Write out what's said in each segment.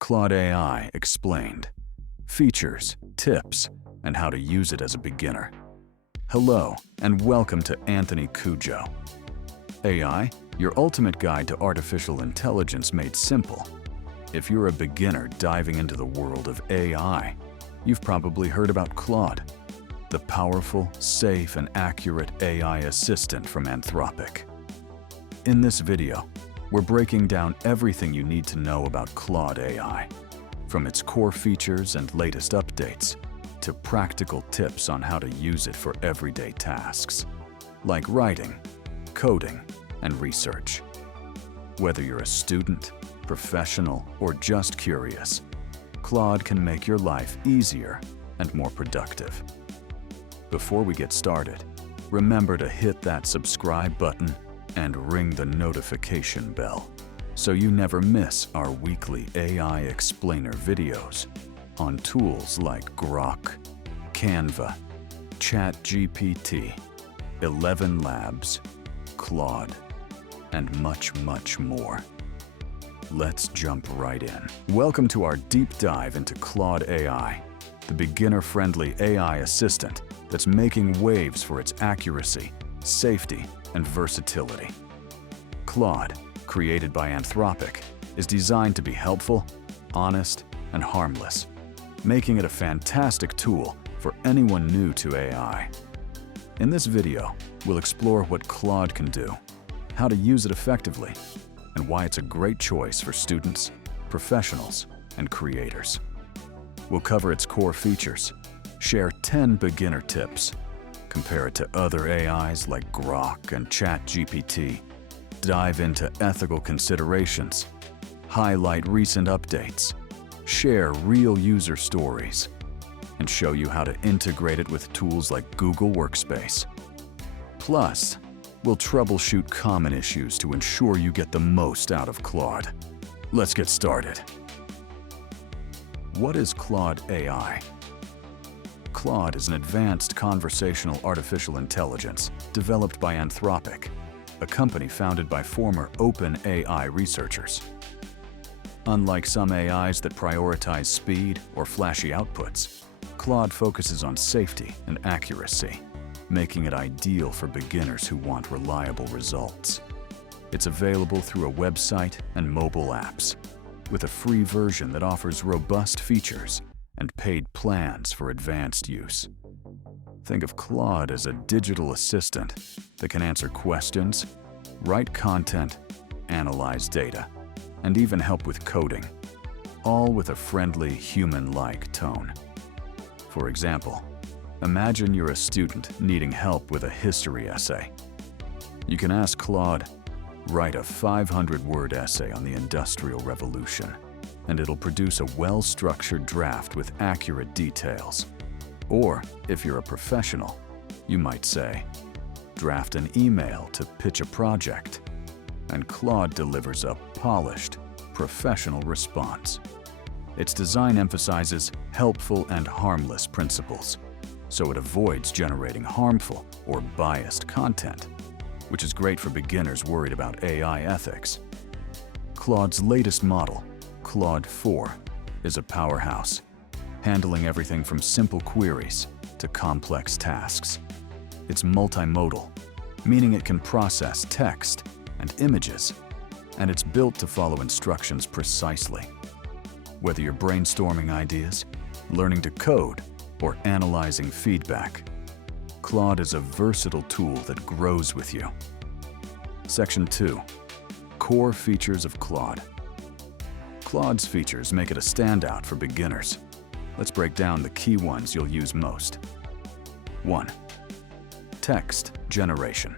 Claude AI explained. Features, tips, and how to use it as a beginner. Hello, and welcome to Anthony Cujo. AI, your ultimate guide to artificial intelligence made simple. If you're a beginner diving into the world of AI, you've probably heard about Claude, the powerful, safe, and accurate AI assistant from Anthropic. In this video, we're breaking down everything you need to know about Claude AI, from its core features and latest updates, to practical tips on how to use it for everyday tasks, like writing, coding, and research. Whether you're a student, professional, or just curious, Claude can make your life easier and more productive. Before we get started, remember to hit that subscribe button and ring the notification bell so you never miss our weekly AI explainer videos on tools like Grok, Canva, ChatGPT, 11 Labs, Claude, and much, much more. Let's jump right in. Welcome to our deep dive into Claude AI, the beginner-friendly AI assistant that's making waves for its accuracy, safety, and versatility. Claude, created by Anthropic, is designed to be helpful, honest, and harmless, making it a fantastic tool for anyone new to AI. In this video, we'll explore what Claude can do, how to use it effectively, and why it's a great choice for students, professionals, and creators. We'll cover its core features, share 10 beginner tips, compare it to other AIs like Grok and ChatGPT, dive into ethical considerations, highlight recent updates, share real user stories, and show you how to integrate it with tools like Google Workspace. Plus, we'll troubleshoot common issues to ensure you get the most out of Claude. Let's get started. What is Claude AI? Claude is an advanced conversational artificial intelligence developed by Anthropic, a company founded by former OpenAI researchers. Unlike some AIs that prioritize speed or flashy outputs, Claude focuses on safety and accuracy, making it ideal for beginners who want reliable results. It's available through a website and mobile apps, with a free version that offers robust features and paid plans for advanced use. Think of Claude as a digital assistant that can answer questions, write content, analyze data, and even help with coding, all with a friendly, human-like tone. For example, imagine you're a student needing help with a history essay. You can ask Claude, write a 500-word essay on the Industrial Revolution, and it'll produce a well-structured draft with accurate details. Or, if you're a professional, you might say, draft an email to pitch a project, and Claude delivers a polished, professional response. Its design emphasizes helpful and harmless principles, so it avoids generating harmful or biased content, which is great for beginners worried about AI ethics. Claude's latest model, Claude 4, is a powerhouse, handling everything from simple queries to complex tasks. It's multimodal, meaning it can process text and images, and it's built to follow instructions precisely. Whether you're brainstorming ideas, learning to code, or analyzing feedback, Claude is a versatile tool that grows with you. Section 2. Core features of Claude. Claude's features make it a standout for beginners. Let's break down the key ones you'll use most. 1. Text generation.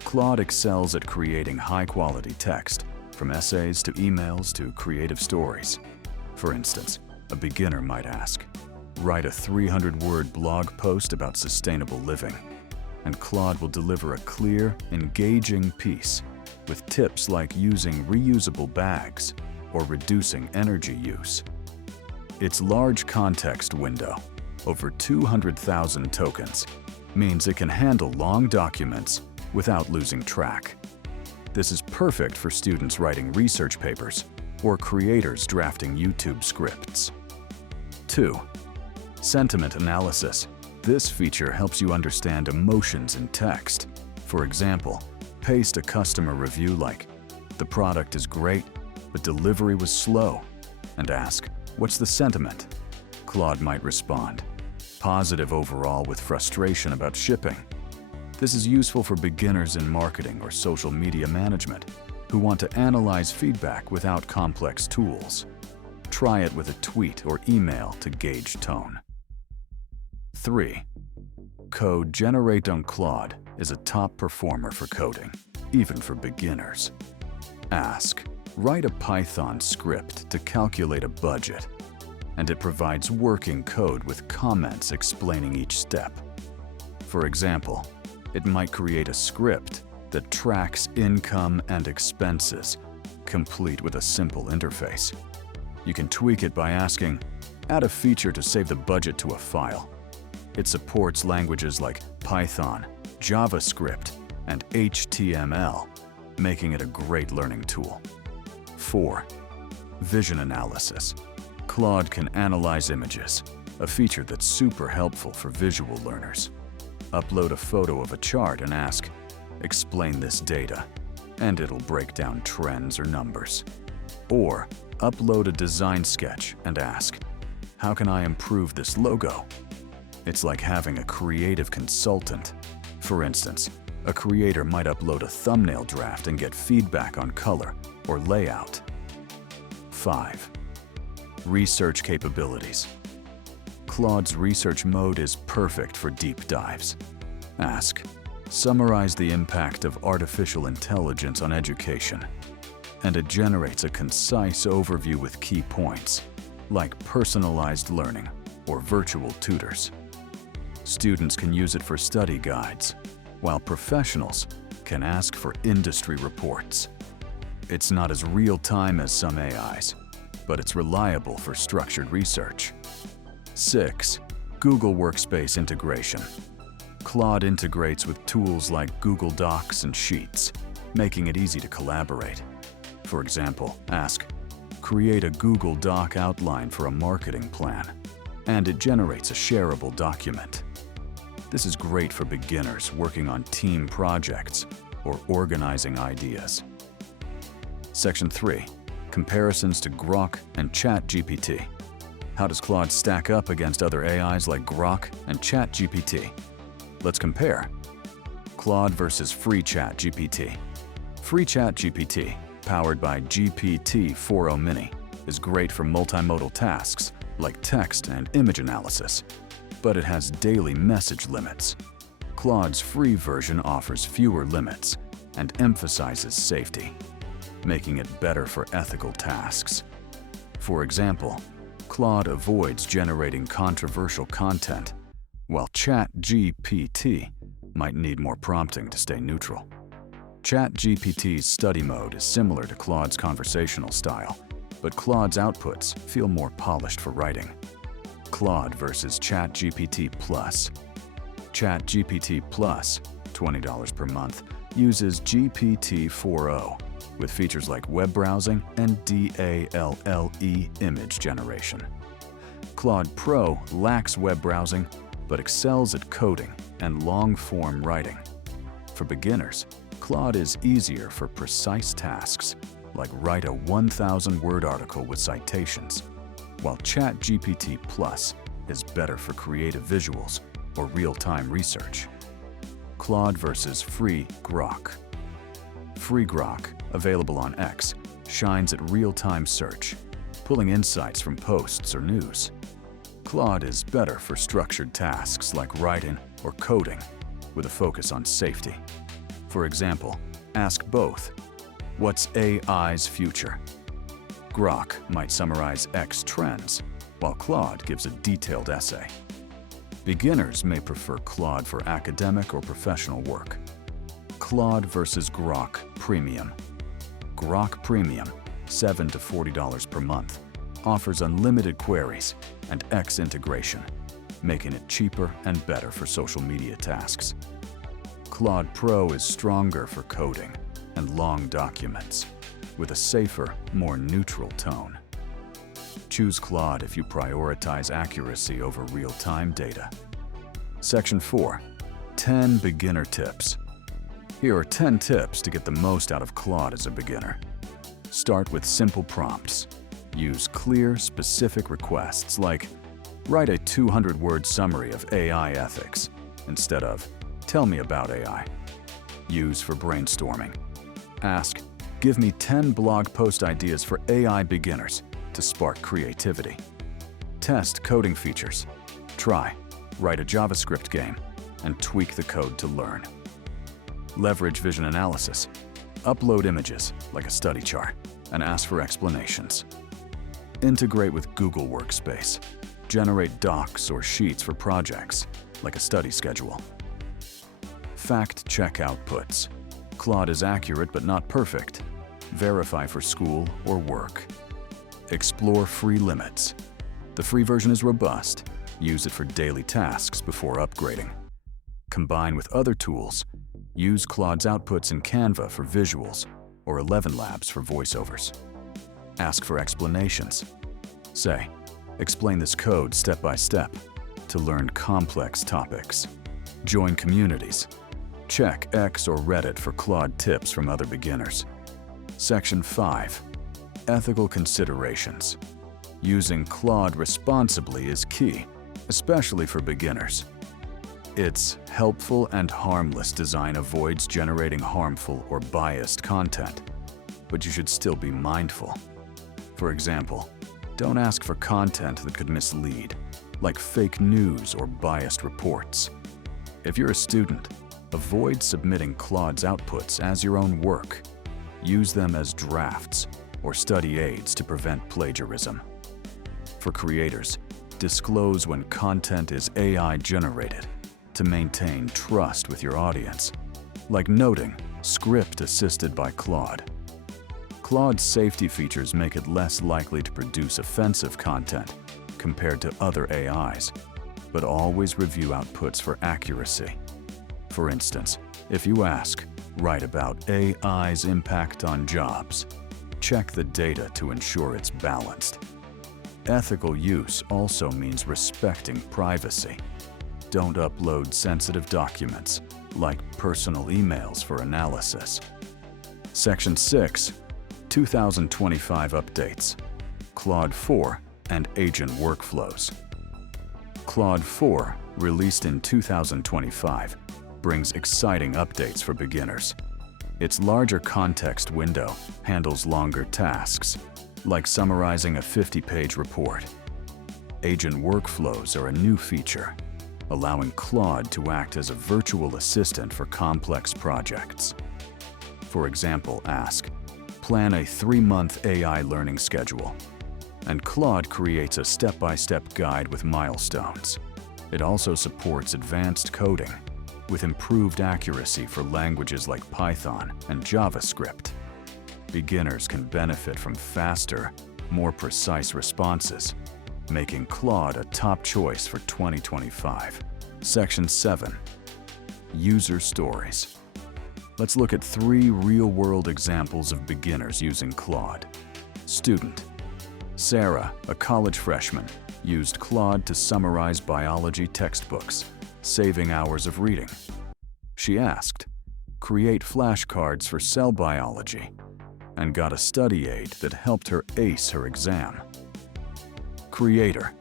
Claude excels at creating high-quality text, from essays to emails to creative stories. For instance, a beginner might ask, write a 300-word blog post about sustainable living, and Claude will deliver a clear, engaging piece with tips like using reusable bags or reducing energy use. Its large context window, over 200,000 tokens, means it can handle long documents without losing track. This is perfect for students writing research papers or creators drafting YouTube scripts. 2. Sentiment analysis. This feature helps you understand emotions in text. For example, paste a customer review like, "The product is great, but delivery was slow," and ask, "What's the sentiment?" Claude might respond, "Positive overall with frustration about shipping." This is useful for beginners in marketing or social media management who want to analyze feedback without complex tools. Try it with a tweet or email to gauge tone. 3. Code Generate on Claude is a top performer for coding, even for beginners. Ask, "Write a Python script to calculate a budget," and it provides working code with comments explaining each step. For example, it might create a script that tracks income and expenses, complete with a simple interface. You can tweak it by asking, "Add a feature to save the budget to a file." It supports languages like Python, JavaScript, and HTML, making it a great learning tool. 4. Vision analysis. Claude can analyze images, a feature that's super helpful for visual learners. Upload a photo of a chart and ask, "Explain this data," and it'll break down trends or numbers. Or upload a design sketch and ask, "How can I improve this logo?" It's like having a creative consultant. For instance, a creator might upload a thumbnail draft and get feedback on color or layout. 5. Research capabilities. Claude's research mode is perfect for deep dives. Ask, "Summarize the impact of artificial intelligence on education," and it generates a concise overview with key points, like personalized learning or virtual tutors. Students can use it for study guides, while professionals can ask for industry reports. It's not as real-time as some AIs, but it's reliable for structured research. 6. Google Workspace integration. Claude integrates with tools like Google Docs and Sheets, making it easy to collaborate. For example, ask, "Create a Google Doc outline for a marketing plan," and it generates a shareable document. This is great for beginners working on team projects or organizing ideas. Section 3. Comparisons to Grok and ChatGPT. How does Claude stack up against other AIs like Grok and ChatGPT? Let's compare. Claude versus free ChatGPT. Free ChatGPT, powered by GPT-4o Mini, is great for multimodal tasks like text and image analysis, but it has daily message limits. Claude's free version offers fewer limits and emphasizes safety, making it better for ethical tasks. For example, Claude avoids generating controversial content, while ChatGPT might need more prompting to stay neutral. ChatGPT's study mode is similar to Claude's conversational style, but Claude's outputs feel more polished for writing. Claude versus ChatGPT Plus. ChatGPT Plus, $20 per month, uses GPT-4o with features like web browsing and DALL-E image generation. Claude Pro lacks web browsing, but excels at coding and long-form writing. For beginners, Claude is easier for precise tasks, like write a 1,000-word article with citations, while ChatGPT Plus is better for creative visuals or real-time research. Claude versus free Grok. Free Grok, available on X, shines at real-time search, pulling insights from posts or news. Claude is better for structured tasks like writing or coding, with a focus on safety. For example, ask both, "What's AI's future?" Grok might summarize X trends, while Claude gives a detailed essay. Beginners may prefer Claude for academic or professional work. Claude versus Grok Premium. Grok Premium, $7 to $40 per month, offers unlimited queries and X integration, making it cheaper and better for social media tasks. Claude Pro is stronger for coding and long documents. with a safer, more neutral tone. Choose Claude if you prioritize accuracy over real-time data. Section 4. 10 Beginner Tips. Here are 10 tips to get the most out of Claude as a beginner. Start with simple prompts. Use clear, specific requests like, write a 200-word summary of AI ethics, instead of, tell me about AI. Use for brainstorming. Ask, give me 10 blog post ideas for AI beginners to spark creativity. Test coding features. Try, write a JavaScript game, and tweak the code to learn. Leverage vision analysis. Upload images, like a study chart, and ask for explanations. Integrate with Google Workspace. Generate docs or sheets for projects, like a study schedule. Fact-check outputs. Claude is accurate but not perfect. Verify for school or work. Explore free limits. The free version is robust. Use it for daily tasks before upgrading. Combine with other tools. Use Claude's outputs in Canva for visuals or 11 Labs for voiceovers. Ask for explanations. Say, explain this code step by step to learn complex topics. Join communities. Check X or Reddit for Claude tips from other beginners. Section 5. Ethical considerations. Using Claude responsibly is key, especially for beginners. Its helpful and harmless design avoids generating harmful or biased content, but you should still be mindful. For example, don't ask for content that could mislead, like fake news or biased reports. If you're a student, avoid submitting Claude's outputs as your own work. Use them as drafts or study aids to prevent plagiarism. For creators, disclose when content is AI-generated to maintain trust with your audience, like noting script assisted by Claude. Claude's safety features make it less likely to produce offensive content compared to other AIs, but always review outputs for accuracy. For instance, if you ask, write about AI's impact on jobs, check the data to ensure it's balanced. Ethical use also means respecting privacy. Don't upload sensitive documents, like personal emails for analysis. Section 6. 2025 Updates. Claude 4 and Agent Workflows. Claude 4, released in 2025, brings exciting updates for beginners. Its larger context window handles longer tasks, like summarizing a 50-page report. Agent workflows are a new feature, allowing Claude to act as a virtual assistant for complex projects. For example, ask, plan a 3-month AI learning schedule, and Claude creates a step-by-step guide with milestones. It also supports advanced coding, with improved accuracy for languages like Python and JavaScript. Beginners can benefit from faster, more precise responses, making Claude a top choice for 2025. Section 7. User Stories. Let's look at 3 real-world examples of beginners using Claude. Student. Sarah, a college freshman, used Claude to summarize biology textbooks, saving hours of reading. She asked, create flashcards for cell biology, and got a study aid that helped her ace her exam. Creator.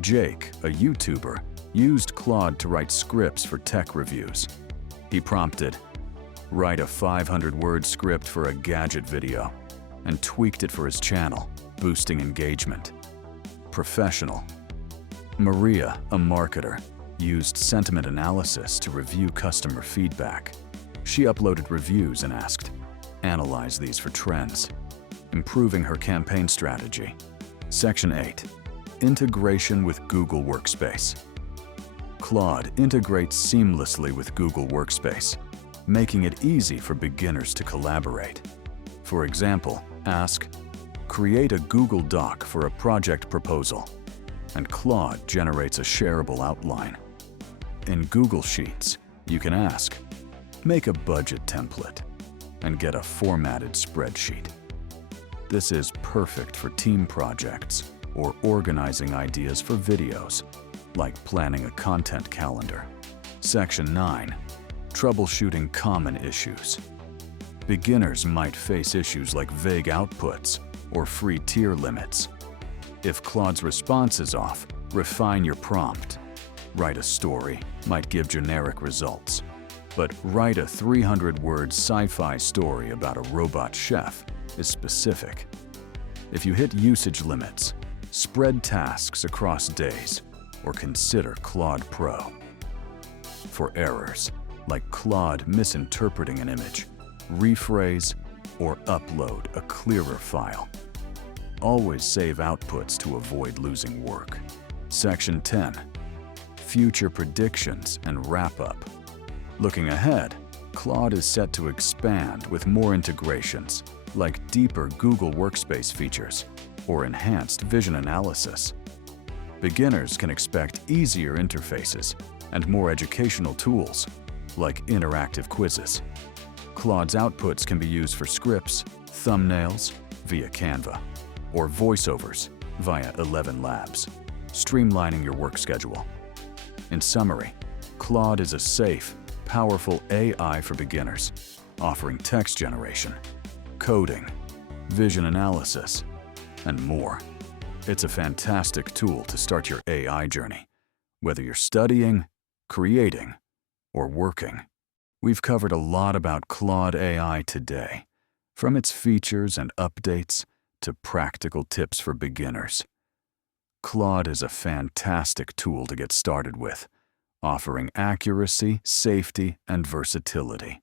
Jake, a YouTuber, used Claude to write scripts for tech reviews. He prompted, write a 500-word script for a gadget video, and tweaked it for his channel, boosting engagement. Professional. Maria, a marketer, used sentiment analysis to review customer feedback. She uploaded reviews and asked, analyze these for trends, improving her campaign strategy. Section 8. Integration with Google Workspace. Claude integrates seamlessly with Google Workspace, making it easy for beginners to collaborate. For example, ask, create a Google Doc for a project proposal, and Claude generates a shareable outline. In Google Sheets, you can ask, make a budget template, and get a formatted spreadsheet. This is perfect for team projects or organizing ideas for videos, like planning a content calendar. Section 9. Troubleshooting common issues. Beginners might face issues like vague outputs or free tier limits. If Claude's response is off, refine your prompt. Write a story might give generic results, but write a 300-word sci-fi story about a robot chef is specific. If you hit usage limits, spread tasks across days or consider Claude Pro. For errors, like Claude misinterpreting an image, rephrase or upload a clearer file. Always save outputs to avoid losing work. Section 10. Future predictions and wrap-up. Looking ahead, Claude is set to expand with more integrations, like deeper Google Workspace features or enhanced vision analysis. Beginners can expect easier interfaces and more educational tools, like interactive quizzes. Claude's outputs can be used for scripts, thumbnails via Canva, or voiceovers via 11 Labs, streamlining your work schedule. In summary, Claude is a safe, powerful AI for beginners, offering text generation, coding, vision analysis, and more. It's a fantastic tool to start your AI journey, whether you're studying, creating, or working. We've covered a lot about Claude AI today, from its features and updates to practical tips for beginners. Claude is a fantastic tool to get started with, offering accuracy, safety, and versatility.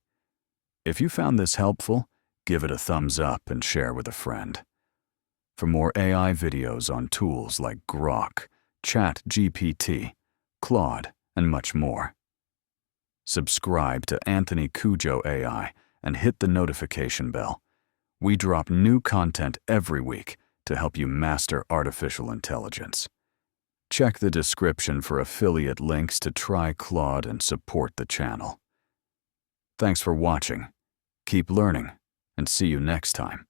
If you found this helpful, give it a thumbs up and share with a friend. For more AI videos on tools like Grok, ChatGPT, Claude, and much more, subscribe to Anthony Cujo AI and hit the notification bell. We drop new content every week to help you master artificial intelligence. Check the description for affiliate links to try Claude and support the channel. Thanks for watching. Keep learning, and see you next time.